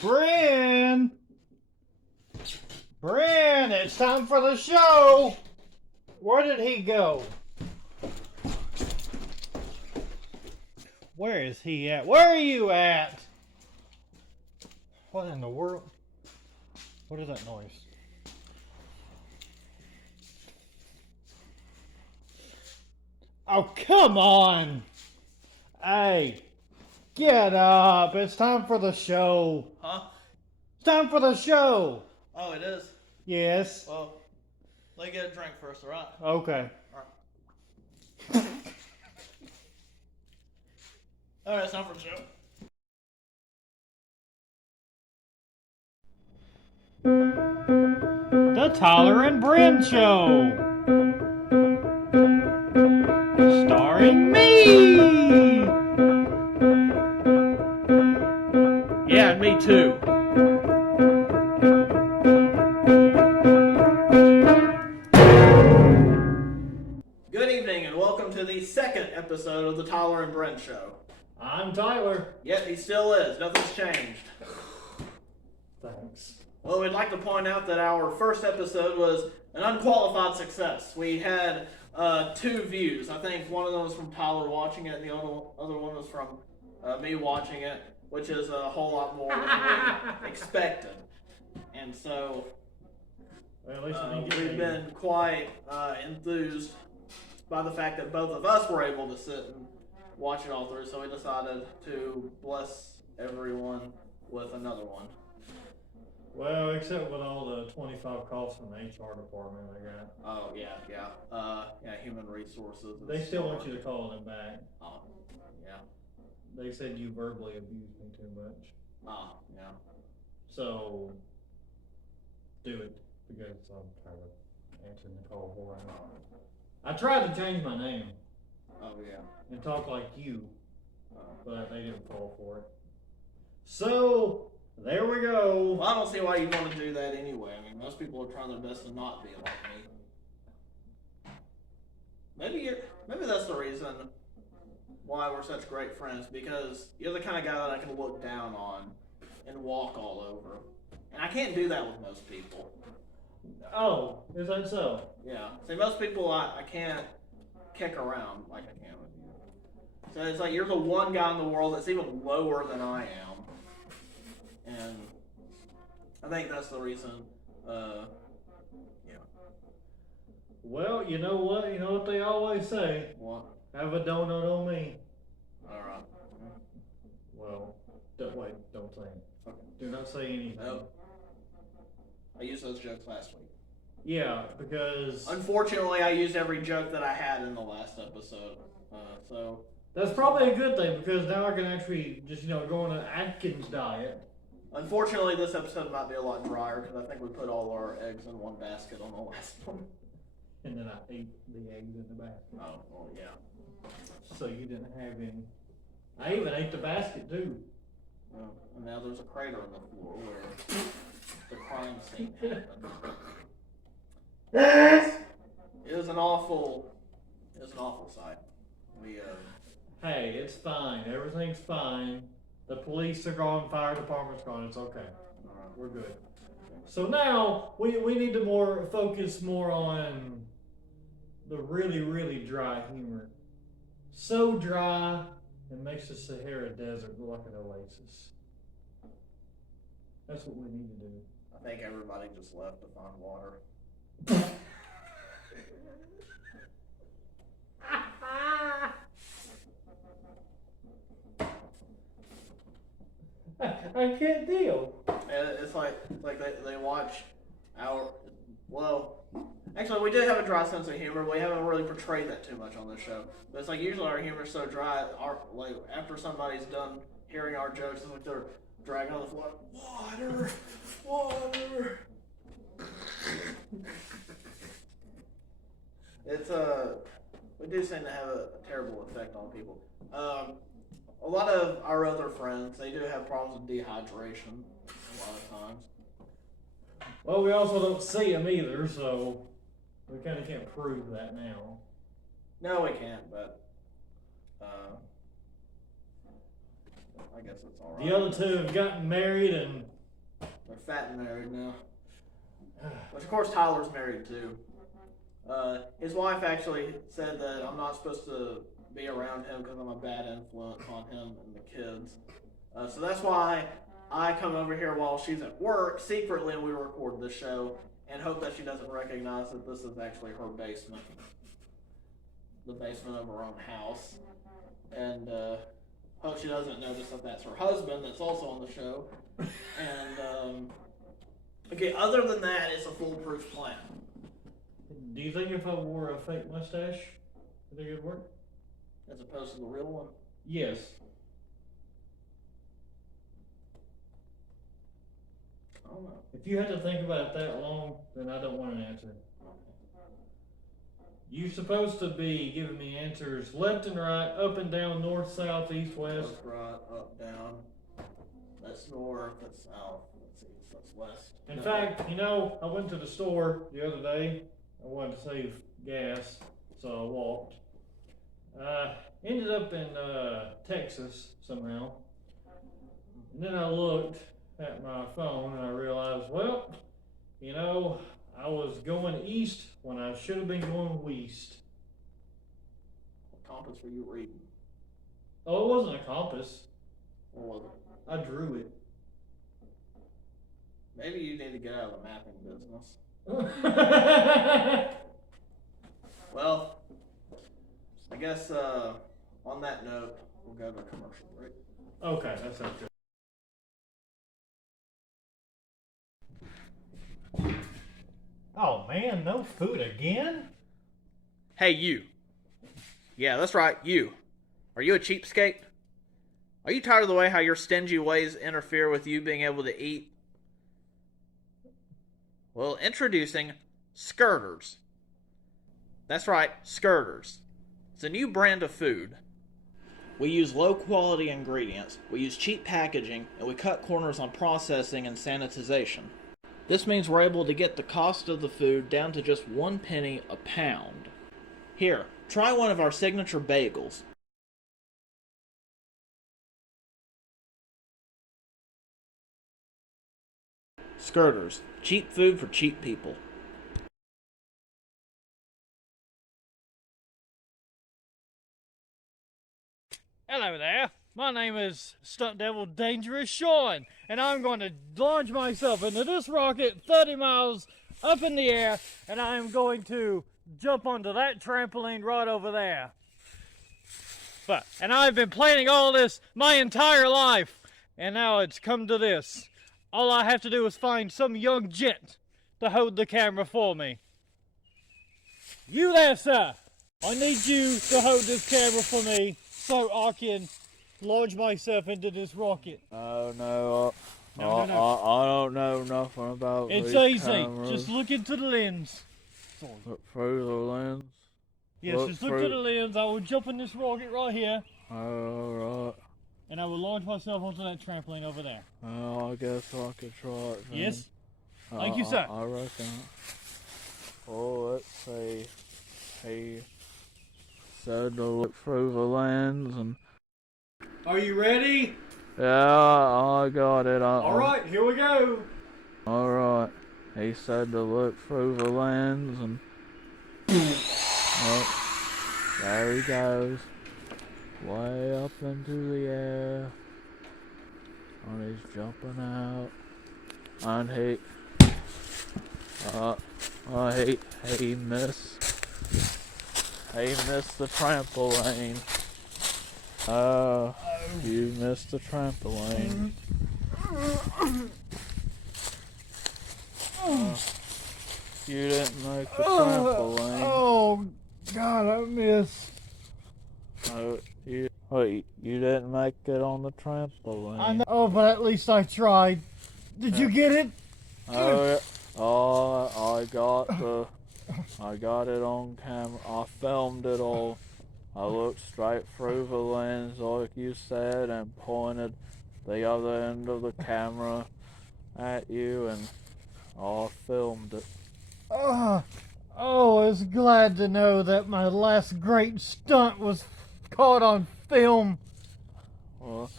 Bryn! Bryn, it's time for the show! Where did he go? Where is he at? Where are you at? What in the world? What is that noise? Oh, come on! Hey, get up! It's time for the show! Huh? It's time for the show! Oh, it is? Yes. Well, let me get a drink first, alright? Okay. Alright, it's time for the show. The Tyler and Bryn Show! Starring me! Yeah, and me too. Good evening, and welcome to the second episode of the Tyler and Brent Show. I'm Tyler. Yep, he still is. Nothing's changed. Thanks. Well, we'd like to point out that our first episode was an unqualified success. We had 2 views. I think one of them was from Tyler watching it, and the other one was from me watching it, which is a whole lot more than we expected. And so Well, at least I didn't get we've been quite enthused by the fact that both of us were able to sit and watch it all through, so we decided to bless everyone with another one. Well, except with all the 25 calls from the HR department I got. Oh, yeah. Human resources. They still want you to call them back. Oh, yeah. They said you verbally abused me too much. Oh, yeah. So, do it, because I'm tired of answering the call for it. I tried to change my name Oh, yeah. and talk like you, Oh. but they didn't fall for it. So, there we go. Well, I don't see why you want to do that anyway. I mean, most people are trying their best to not be like me. Maybe that's the reason why we're such great friends, because you're the kind of guy that I can look down on and walk all over. And I can't do that with most people. Oh, is that so? Yeah. See, most people I can't kick around like I can with you. So it's like you're the one guy in the world that's even lower than I am. And I think that's the reason, yeah. Well, you know what? You know what they always say? What? Have a donut on me. Alright. Well, don't say it. Okay. Do not say anything. No. I used those jokes last week. Yeah, because Unfortunately, I used every joke that I had in the last episode. So that's probably a good thing, because now I can actually just, go on an Atkins diet. unfortunately, this episode might be a lot drier because I think we put all our eggs in one basket on the last one. And then I ate the eggs in the basket. Oh, well, yeah. So you didn't have any. I even ate the basket too. Well, and now there's a crater in the floor where the crime scene happened. It was an awful sight. We Hey, it's fine. Everything's fine. The police are gone. Fire department's gone. It's okay. We're good. So now we need to focus more on the really, really dry humor. So dry, it makes the Sahara Desert look like an oasis. That's what we need to do. I think everybody just left to find water. I can't deal. And it's like they watch our, well, actually we did have a dry sense of humor. We haven't really portrayed that too much on this show. But it's like usually our humor's so dry, after somebody's done hearing our jokes, it's like they're dragging on the floor, water. It's we do seem to have a terrible effect on people. A lot of our other friends, they do have problems with dehydration a lot of times. Well, we also don't see them either, so we kind of can't prove that now. No, we can't, but I guess it's alright. The other two have gotten married and... They're fat and married now. Which, of course, Tyler's married too. His wife actually said that I'm not supposed to be around him because I'm a bad influence on him and the kids. So that's why I come over here while she's at work secretly and we record the show and hope that she doesn't recognize that this is actually her basement. The basement of her own house. And hope she doesn't notice that that's her husband that's also on the show. And, okay, other than that, it's a foolproof plan. Do you think if I wore a fake mustache, I think it'd work? As opposed to the real one? Yes. I don't know. If you had to think about it that long, then I don't want an answer. You're supposed to be giving me answers left and right, up and down, north, south, east, west. Left, right, up, down. That's north, that's south, that's east, that's west. In fact, you know, I went to the store the other day. I wanted to save gas, so I walked. Ended up in Texas somehow. And then I looked at my phone and I realized, well, you know, I was going east when I should have been going west. What compass were you reading? Oh, it wasn't a compass. What was it? I drew it. Maybe you need to get out of the mapping business. Well, I guess on that note, we'll go to a commercial break. Okay, that sounds good. Oh man, no food again? Hey, you. Yeah, that's right, you. Are you a cheapskate? Are you tired of the way how your stingy ways interfere with you being able to eat? Well, introducing Skirters. That's right, Skirters. It's a new brand of food. We use low-quality ingredients, we use cheap packaging, and we cut corners on processing and sanitization. This means we're able to get the cost of the food down to just 1 penny a pound. Here, try one of our signature bagels. Skirters. Cheap food for cheap people. Hello there. My name is Stunt Devil Dangerous Shawn, and I'm going to launch myself into this rocket 30 miles up in the air, and I am going to jump onto that trampoline right over there. And I've been planning all this my entire life, and now it's come to this. All I have to do is find some young gent to hold the camera for me. You there, sir. I need you to hold this camera for me so I can launch myself into this rocket. Oh no, No. I don't know nothing about It's these easy. cameras. Just look into the lens. Look through the lens. Yes, just look to the lens. I will jump in this rocket right here, Alright. and I will launch myself onto that trampoline over there. Well, I guess I could try it then. Yes? Thank you, sir. I reckon. Oh, let's see. He said to look through the lens and... Are you ready? Yeah, I got it. Alright, here we go. Alright. He said to look through the lens and... Oh, there he goes. Way up into the air. And he's jumping out. And he missed. He missed the trampoline. You missed the trampoline. You didn't make the trampoline. Oh, God, I missed. You didn't make it on the trampoline. I know, oh, but at least I tried. Did you get it? I got it on camera. I filmed it all. I looked straight through the lens like you said and pointed the other end of the camera at you and I filmed it. Oh, I was glad to know that my last great stunt was caught on film. Well,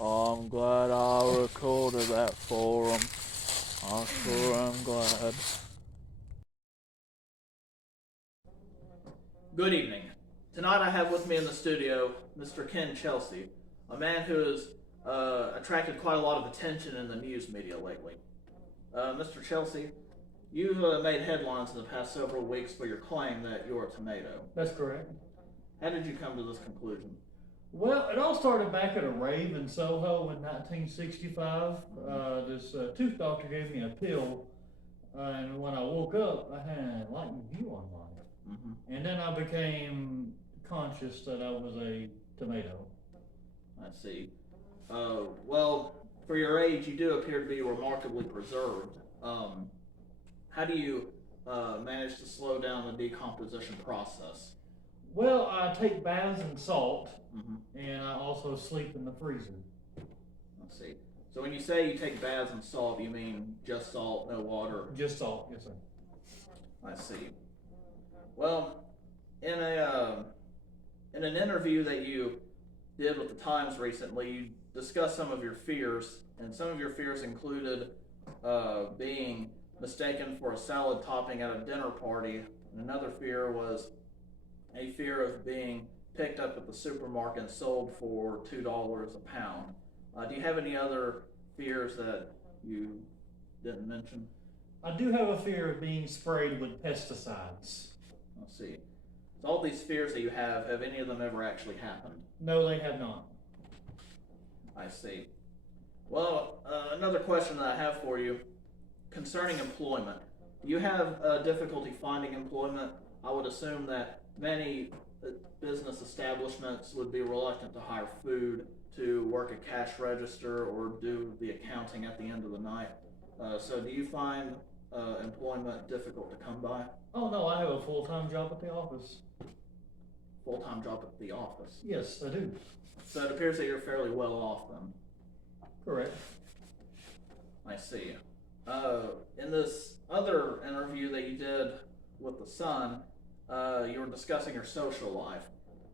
I'm glad I recorded that for him. I sure am glad. Good evening. Tonight I have with me in the studio Mr. Ken Chelsea, a man who has attracted quite a lot of attention in the news media lately. Mr. Chelsea, you've made headlines in the past several weeks for your claim that you're a tomato. That's correct. How did you come to this conclusion? Well, it all started back at a rave in Soho in 1965. This tooth doctor gave me a pill, and when I woke up, I had an enlightened view on life. Mm-hmm. And then I became conscious that I was a tomato. I see. Well, for your age, you do appear to be remarkably preserved. How do you manage to slow down the decomposition process? Well, I take baths in salt, Mm-hmm. and I also sleep in the freezer. Let's see. So when you say you take baths in salt, you mean just salt, no water? Just salt, yes, sir. I see. Well, in an interview that you did with the Times recently, you discussed some of your fears, and some of your fears included being mistaken for a salad topping at a dinner party, and another fear was a fear of being picked up at the supermarket and sold for $2 a pound. Do you have any other fears that you didn't mention? I do have a fear of being sprayed with pesticides. Let's see. So all these fears that you have any of them ever actually happened? No, they have not. I see. Well, another question that I have for you concerning employment. Do you have difficulty finding employment? I would assume that many business establishments would be reluctant to hire food to work a cash register or do the accounting at the end of the night. So do you find employment difficult to come by? Oh no, I have a full-time job at the office. Full-time job at the office? Yes, I do. So it appears that you're fairly well off then. Correct. I see. In this other interview that you did with the Sun, you were discussing your social life,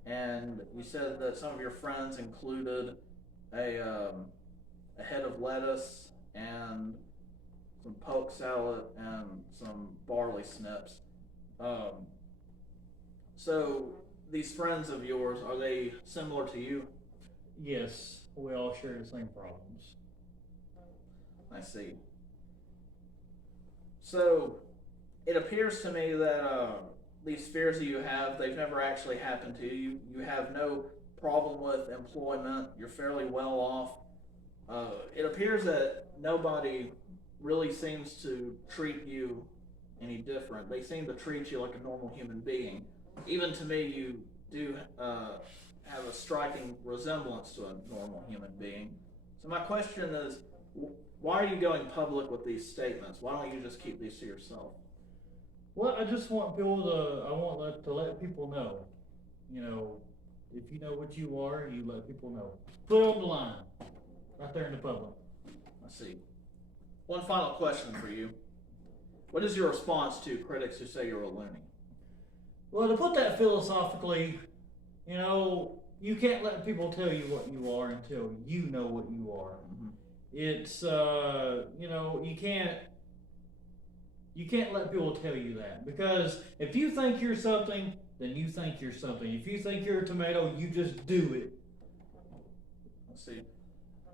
and you said that some of your friends included a head of lettuce and some poke salad and some barley snips. So these friends of yours, are they similar to you? Yes, we all share the same problems. I see. So it appears to me that these fears that you have, they've never actually happened to you. You have no problem with employment. You're fairly well off. It appears that nobody really seems to treat you any different. They seem to treat you like a normal human being. Even to me, you do have a striking resemblance to a normal human being. So my question is, why are you going public with these statements? Why don't you just keep these to yourself? Well, I just want people to let people know. You know, if you know what you are, you let people know. Put it on the line, right there in the public. I see. One final question for you. What is your response to critics who say you're a loony? Well, to put that philosophically, you know, you can't let people tell you what you are until you know what you are. Mm-hmm. It's, you know, you can't let people tell you that, because if you think you're something, then you think you're something. If you think you're a tomato, you just do it. I see.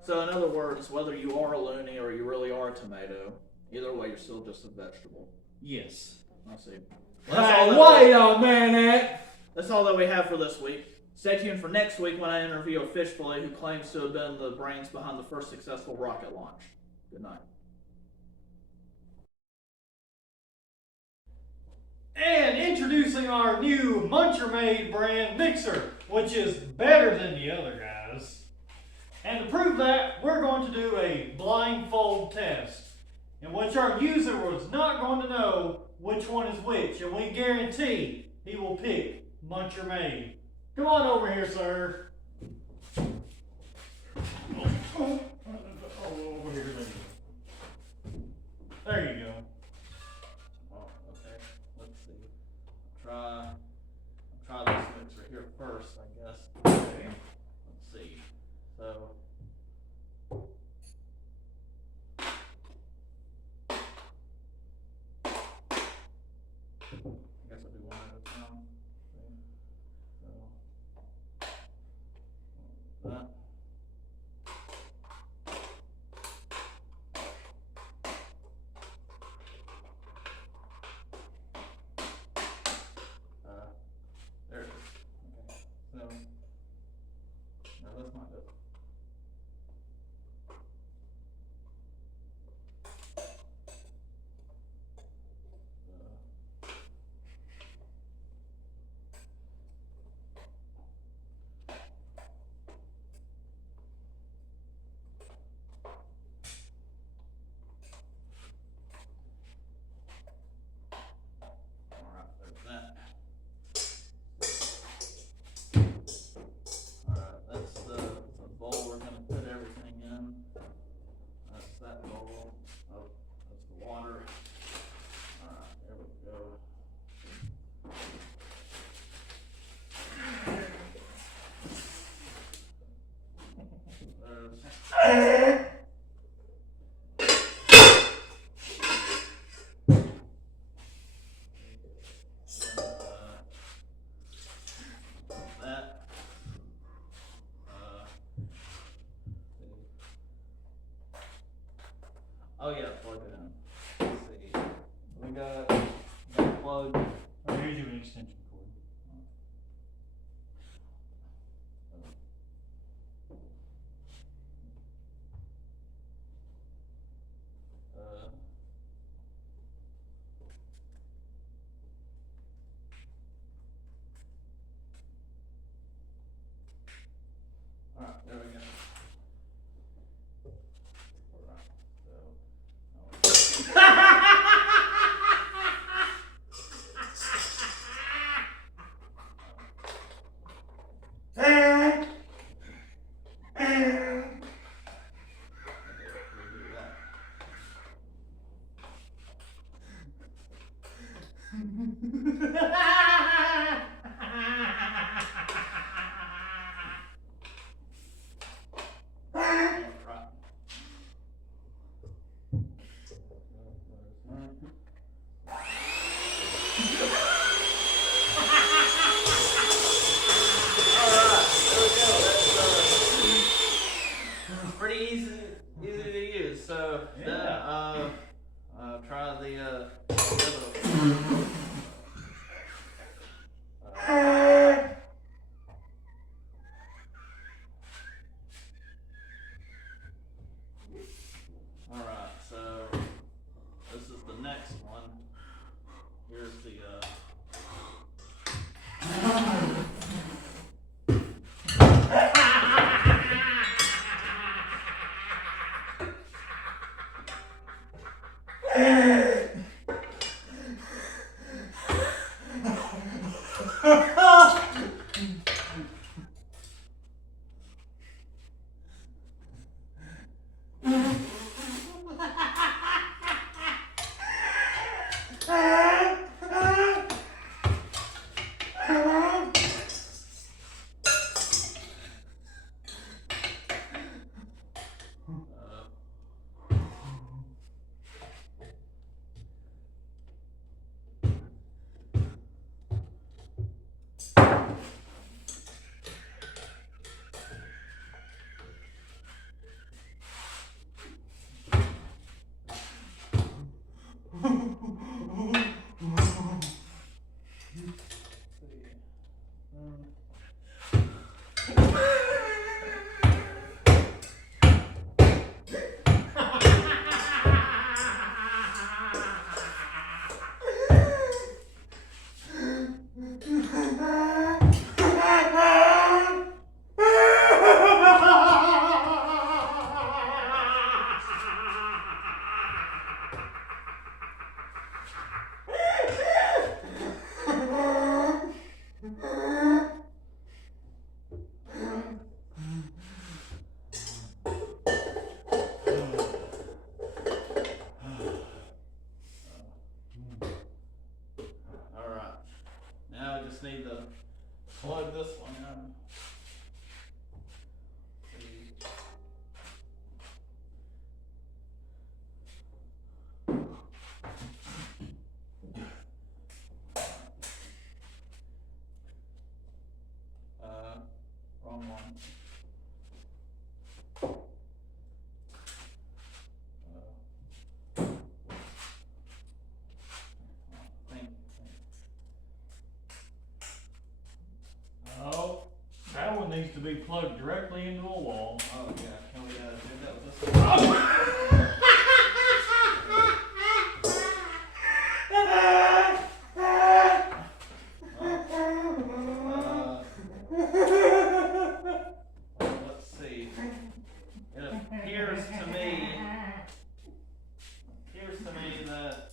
So in other words, whether you are a loony or you really are a tomato, either way, you're still just a vegetable. Yes. I see. Wait a minute! That's all that we have for this week. Stay tuned for next week when I interview a fish fillet who claims to have been the brains behind the first successful rocket launch. Good night. And introducing our new Muncher Made brand mixer, which is better than the other guys. And to prove that, we're going to do a blindfold test, in which our user was not going to know which one is which, and we guarantee he will pick Muncher Made. Come on over here, sir. Over here, lady. There you go. Oh, okay. Let's see. Try this mixer here first, I guess. Okay. put everything in. That's that bowl. Oh, that's the water. Alright, there we go. Oh yeah, plug it in. Let's see. We got plug. Oh, here's your extension cord. Alright, there we go. Pretty easy to use. So Yeah. try the Alright, so this is the next one. Here's the just need to plug this one in. Wrong one. Oh, that one needs to be plugged directly into a wall. Oh yeah, can we do that with this one? Let's see. It appears to me that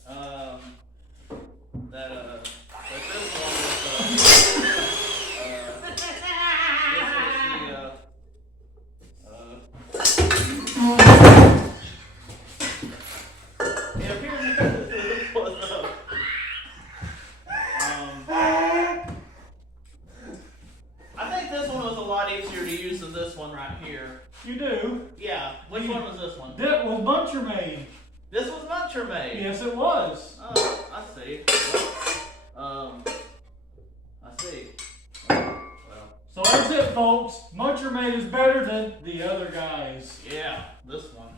that this one is this is the one right here. You do? Yeah. Which one was this one? That was Muncher made. This was Muncher made. Yes, it was. Oh, I see. I see. Well, So that's it, folks. Muncher made is better than the other guys. yeah, this one.